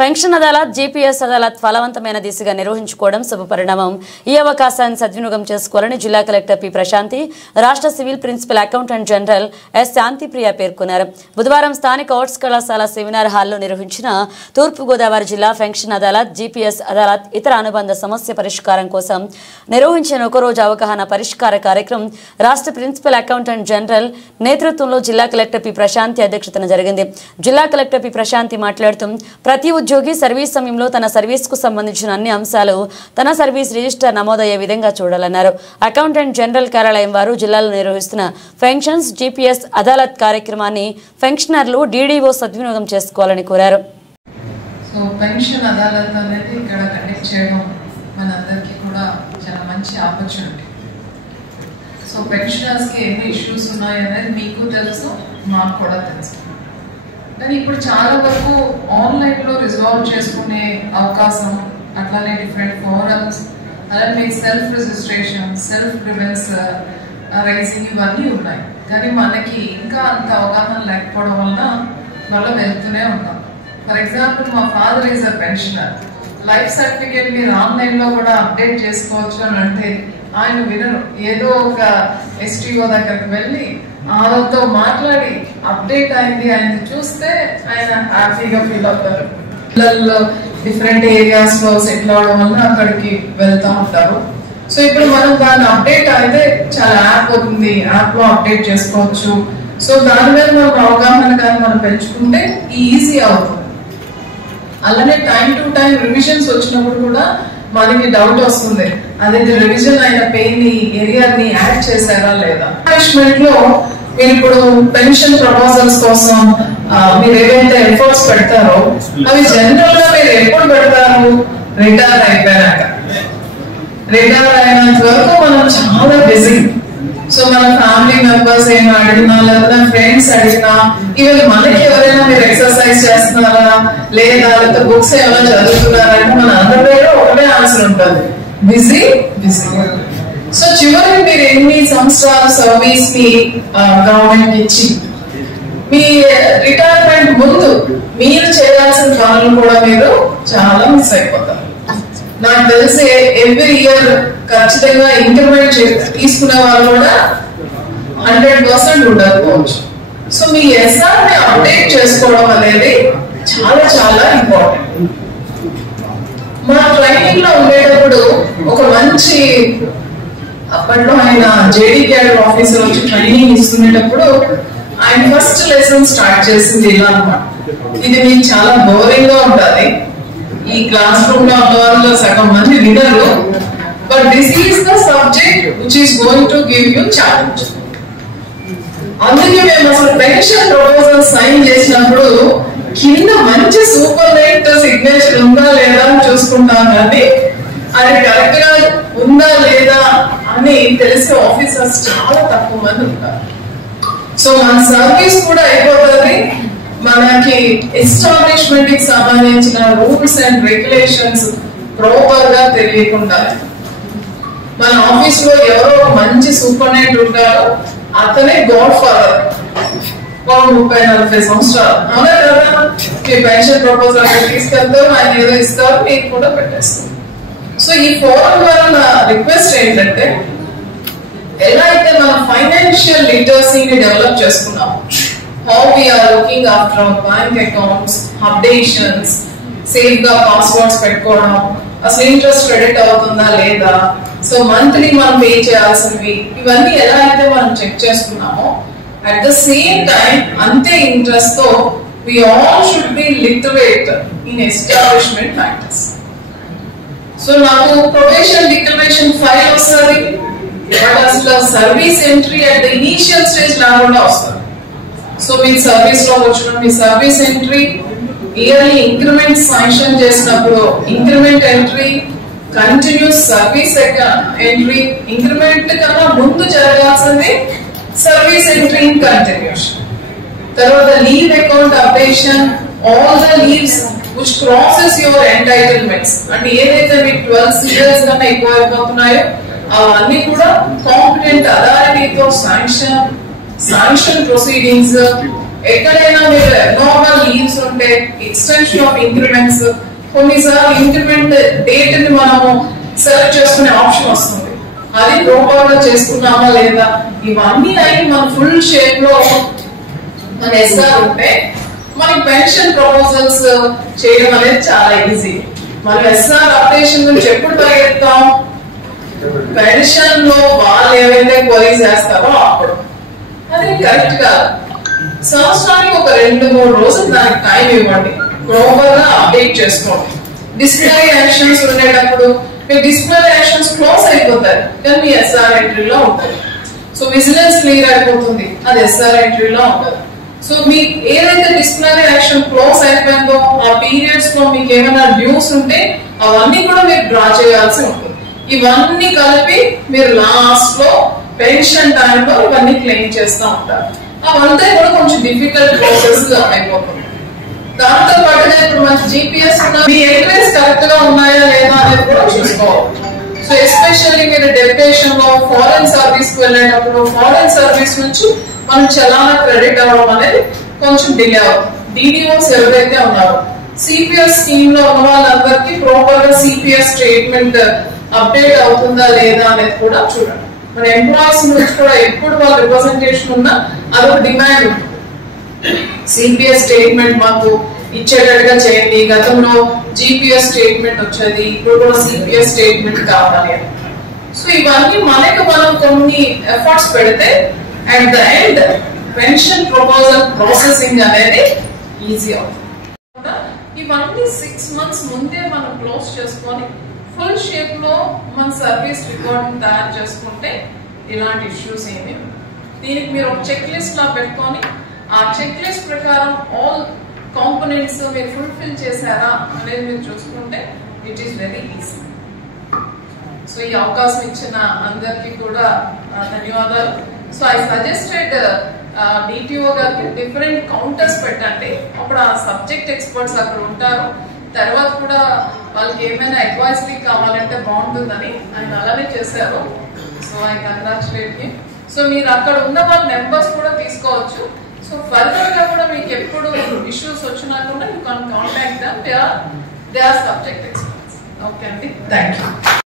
Pension Adalat GPS Adalat ఫలవంతమైన దిశగా నిర్వహించుకోవడం శుభపరిణామం. ఈ అవకాశాన్ని సద్వినియోగం చేసుకోవాలని జిల్లా కలెక్టర్ పి ప్రశాంతి, రాష్ట్ర civil principal accountant general S Shanthipriya పేర్కొన్నారు. బుధవారం స్థానిక ఆర్ట్స్ కళాశాల సెమినార్ హాల్లో నిర్వహించిన తూర్పుగోదావరి జిల్లా పెన్షన్ అదాలత్ జీపీఎస్ అదాలత్ ఇతర అనుబంధ సమస్య పరిష్కారం కోసం నిర్వహించిన ఒకరోజు అవగాహన పరిష్కార కార్యక్రమం రాష్ట్ర ప్రిన్సిపల్ అకౌంటెంట్ జనరల్ నేతృత్వంలో జిల్లా కలెక్టర్ పి ప్రశాంతి అధ్యక్షతన జరిగింది. జిల్లా కలెక్టర్ పి ప్రశాంతి మాట్లాడుతూ ప్రతి ఉద్యోగి సర్వీస్ సమయంలో తన సర్వీస్కు సంబంధించిన అన్ని అంశాలు తన సర్వీస్ రిజిస్టర్ నమోదయ్యే విధంగా చూడాలన్నారు. అకౌంటెంట్ జనరల్ కార్యాలయం వారు జిల్లాలో నిర్వహిస్తున్న పెన్షన్స్ జీపీఎస్ అదాలత్ కార్యక్రమాన్ని పెన్షనర్లు డీడీఓ సద్వినియోగం చేసుకోవాలని కోరారు. సో పెన్షన్ అదాలత్ అనేది ఇక్కడ కండక్ట్ చేయడం మనందరికీ కూడా చాలా మంచి ఆపర్చునిటీ. సో పెన్షనర్స్కి ఎన్ని ఇష్యూస్ ఉన్నాయి అనేది మీకు తెలుసు, మాకు కూడా తెలుసు. కానీ ఇప్పుడు చాలా వరకు ఆన్లైన్లో రిజాల్వ్ చేసుకునే అవకాశం, అట్లానే డిఫరెంట్ ఫోరమ్స్, అలానే self registration, self grievance raising ఇవన్నీ ఉన్నాయి. కానీ మనకి ఇంకా అంత అవగాహన లేకపోవడం వలన మనం వెళ్తూనే ఉంటాం. ఫర్ ఎగ్జాంపుల్, మా father is a pensioner. Life certificate మీరు ఆన్లైన్లో కూడా అప్డేట్ చేసుకోవచ్చు అని అంటే ఆయన వినరు. ఏదో ఒక ఎస్టీఓ దగ్గరికి వెళ్ళి ఆయనతో మాట్లాడి అప్డేట్ అయింది ఆయన చూస్తే ఆయన హ్యాపీగా ఫీల్ అవుతారు. పిల్లల్లో డిఫరెంట్ ఏరియాస్ లో సెటిల్ అవడం వల్ల అక్కడికి వెళ్తా ఉంటారు. సో ఇప్పుడు మనం దాన్ని అప్డేట్ అయితే చాలా యాప్ అవుతుంది, యాప్ లో అప్డేట్ చేసుకోవచ్చు. సో దాని మీద మనం అవగాహన కానీ మనం పెంచుకుంటే ఈజీ అవుతుంది. అలానే టైం టు టైం రివిజన్స్ వచ్చినప్పుడు కూడా మనకి డౌట్ వస్తుంది, అదే రివిజన్ అయిన పెయిన్ ని ఏరియాని యాడ్ చేశారా లేదా. మేనేజ్మెంట్ లో మీరు ఇప్పుడు పెన్షన్ ప్రపోజల్స్ కోసం మీరు ఏవైతే ఎఫర్ట్స్ పెడతారో అవి జనరల్ గా మీరు ఎప్పుడు పెడతారు? రిటైర్ అయిపోయాక. రిటైర్ అయినంత వరకు మనం చాలా బిజీ. సో మన ఫ్యామిలీ మెంబర్స్ ఏమైనా అడిగినా, లేదా ఫ్రెండ్స్ అడిగినా, ఈవెన్ మనకి ఎవరైనా మీరు ఎక్సర్సైజ్ చేస్తున్నారా లేదా, లేకపోతే బుక్స్ ఏమైనా చదువుతున్నారా అంటే మన అందరి ఒకటే ఆన్సర్ ఉంటుంది, బిజీ బిజీ. సో చివరికి మీరు ఎన్ని సంవత్సరాల సర్వీస్ ని గవర్నమెంట్ ఇచ్చి మీ రిటైర్మెంట్ ముందు మీరు చేయాల్సిన పనులు కూడా మీరు చాలా మిస్ అయిపోతారు. నాకు తెలిసి ఎవ్రీ ఇయర్ ఖచ్చితంగా ఇంక్రిమెంట్ తీసుకునే వాళ్ళు కూడా 100% ఉండకపోవచ్చు. సో మీ ఎస్ఆర్ ని అప్డేట్ చేసుకోవడం అనేది చాలా చాలా ఇంపార్టెంట్. మా ట్రైనింగ్ లో ఉండేటప్పుడు ఒక మంచి, అప్పట్లో ఆయన జేడీ క్యాడర్ ఆఫీసర్ వచ్చి ట్రైనింగ్ ఇస్తునేటప్పుడు ఆయన ఫస్ట్ లెసన్ స్టార్ట్ చేసింది ఇలా అన్నమాట. ఇది మీకు చాలా బోరింగ్ గా ఉంటది, ఈ క్లాస్ రూమ్ లో ఉన్న వాళ్ళు సగం మంది వినరు, but this is the subject which is going to give you challenge. అందుకే మేము అసలు పెన్షన్ ప్రపోజల్ సైన్ చేసినప్పుడు కింద మంచి సూపర్ నెట్ సిగ్నేచర్ ఉందా లేదా అని చూసుకుంటాం, కానీ అది కరెక్ట్ గా ఉందా లేదా అని తెలిసే ఆఫీసర్స్ చాలా తక్కువ మంది ఉంటారు. సో మన సర్వీస్ కూడా అయిపోతుంది, మనకి ఎస్టాబ్లిష్మెంట్ కి సంబంధించిన రూల్స్ అండ్ రెగ్యులేషన్స్ ప్రాపర్ గా తెలియకుండా మన ఆఫీస్ లో ఎవరో మంచి సూపర్నెంట్ ఉంటారో అతనే గాడ్ ఫాదర్. 30-40 సంవత్సరాలు అవునా కదా, మీ పెన్షన్ ప్రపోజల్ తీసుకెళ్తారు, ఆయన ఏదో ఇస్తారు, మీకు కూడా పెట్టేస్తారు. సో ఈ ఫోరం ద్వారా నా రిక్వెస్ట్ ఏంటంటే, ఎలా అయితే మనం ఫైనాన్షియల్ లిటరసీని డెవలప్ చేసుకున్నాం, how we are looking after our bank accounts, updations, safe గా పాస్వర్డ్స్ పెట్టుకోవడం, అసలు ఇంట్రెస్ట్ క్రెడిట్ అవుతుందా లేదా, సో మంత్లీ మనం పే చేయాల్సినవి, ఇవన్నీ ఎలా అయితే మనం చెక్ చేసుకున్నామో అట్ ద సేమ్ టైం అంతే ఇంట్రెస్ట్ తో we all should be literate in establishment matters. So నాకు ప్రొబేషన్ డిక్లరేషన్ ఫైల్ వస్తుంది, బట్ అసలు service entry at the initial stage లేకుండా వస్తుంది. సో మీరు సర్వీస్ లో వచ్చిన మీ service entry, yearly increment sanction చేసినప్పుడు increment entry, continuous service entry, increment కన్నా ముందు జరగాల్సింది సర్వీస్ ఎంట్రీ ఇన్ కంటిన్యూషన్. తర్వాత leave account updation, all the leaves which crosses your entitlements, అంటే ఏదైతే మీకు 12 CLs కన్నా ఎక్కువ అయిపోతున్నాయో అవన్నీ కూడా కాంపిటెంట్ అథారిటీతో శాంక్షన్ ప్రొసీడింగ్స్, ఎక్కడైనా మీరు నార్మల్ లీవ్స్ ఉంటే ఎక్స్టెన్షన్ ఆఫ్ ఇంక్రిమెంట్స్, కొన్నిసార్లు ఇంక్రిమెంట్ డేట్ ని మనము సెలెక్ట్ చేసుకునే ఆప్షన్ వస్తుంది, అది ప్రాపర్ గా చేసుకున్నామా లేదా, ఇవన్నీ అయి మన ఫుల్ షేప్ లో మన ఎస్ఆర్ ఉంటే మనకి పెన్షన్ ప్రపోజల్స్ చేయడం అనేది చాలా ఈజీ. మనం ఎస్ఆర్ అప్డేషన్ గురించి ఎప్పుడు పరిగెత్తాం, పెన్షన్ లో వాళ్ళు ఏవైతే క్వరీస్ చేస్తారో అప్పుడు. అది కరెక్ట్ కాదు. సంవత్సరానికి ఒక 2-3 రోజులు దానికి టైం ఇవ్వండి, ప్రాపర్ గా అప్డేట్ చేసుకోండి. డిస్ప్లే యాక్షన్స్ ఉండేటప్పుడు మీ డిస్ప్లే యాక్షన్స్ క్లోజ్ అయిపోతాయి కానీ మీ ఎస్ఆర్ ఎంట్రీలో ఉంటుంది. సో విజిలెన్స్ క్లియర్ అయిపోతుంది, అది ఎస్ఆర్ ఎంట్రీలో ఉంటుంది. సో మీ ఏదైతే డిస్ప్లే యాక్షన్ క్లోజ్ అయిపోయిందో ఆ పీరియడ్స్ లో మీకు ఏమైనా డ్యూస్ ఉంటే అవన్నీ కూడా మీరు డ్రా చేయాల్సి ఉంటుంది. ఇవన్నీ కలిపి మీరు లాస్ట్ లో పెన్షన్ టైంలో ఇవన్నీ క్లెయిమ్ చేస్తూ ఉంటారు. అవంతా కూడా కొంచెం డిఫికల్ట్ ప్రాసెస్ అయిపోతుంది. దాంతో పాటుగా ఇప్పుడు మనకి జీపీఎస్ మీ ఎంట్రీస్ కరెక్ట్ గా ఉన్నాయా లేదా అనేది కూడా చూసుకోవాలి. సో ఎస్పెషల్లీ మీరు డెప్యుటేషన్ లో ఫారెన్ సర్వీస్ కు వెళ్ళేటప్పుడు ఫారెన్ సర్వీస్ నుంచి మనం చలానా క్రెడిట్ అవ్వడం అనేది కొంచెం డిలే అవుతుంది. డిడిఓస్ ఎవరైతే ఉన్నారో సిపిఎస్ స్కీమ్ లో ఉన్న వాళ్ళందరికీ ప్రాపర్ గా సిపిఎస్ స్టేట్మెంట్ అప్డేట్ అవుతుందా లేదా అనేది కూడా చూడండి. మన ఎంప్లాయీస్ నుంచి కూడా ఎప్పుడు వాళ్ళ రిప్రజెంటేషన్ ఉన్నా అదొక డిమాండ్ ఉంటుంది, సిపిఎస్ స్టేట్మెంట్ మాకు ఇచ్చేటట్టుగా చేయండి. గతంలో జీపీఎస్ స్టేట్మెంట్ వచ్చేది, ఇప్పుడు కూడా సిపిఎస్ స్టేట్మెంట్ కావాలి అని. సో ఇవన్నీ మనకు మనం కొన్ని ఎఫర్ట్స్ పెడితే at the end pension proposal processing అనేది ఈజీ అవుతుంది. ఇవన్నీ 6 months ముందే మనం క్లోజ్ చేసుకొని ఫుల్ షేప్ లో మన సర్వీస్ రికార్డ్ తయారు చేసుకుంటే ఇలాంటి ఇష్యూస్ ఏమి. దీనికి మీరు ఒక చెక్ లిస్ట్ లా పెట్టుకొని ఆ చెక్ లిస్ట్ ప్రకారం ఆల్ కాంపోనెంట్స్ మీరు ఫుల్ఫిల్ చేశారా అనేది మీరు చూసుకుంటే it is very easy. So ఈ అవకాశం ఇచ్చిన అందరికి కూడా ధన్యవాదాలు. సో ఐ సజెస్టెడ్ డిటిఓ గారికి డిఫరెంట్ కౌంటర్స్ పెట్టండి, అప్పుడు ఆ సబ్జెక్ట్ ఎక్స్పర్ట్స్ అక్కడ ఉంటారు. తర్వాత కూడా వాళ్ళకి ఏమైనా అడ్వైజరీ కావాలంటే బాగుంటుందని ఆయన అలానే చేశారు. So I congratulate him. So మీరు అక్కడ ఉన్న వాళ్ళ నెంబర్స్ కూడా తీసుకోవచ్చు. సో ఫర్దర్ గా కూడా మీకు ఎప్పుడు ఇష్యూస్ వచ్చినా కూడా you can contact them, they are subject experts. Okay అండి, థ్యాంక్ యూ.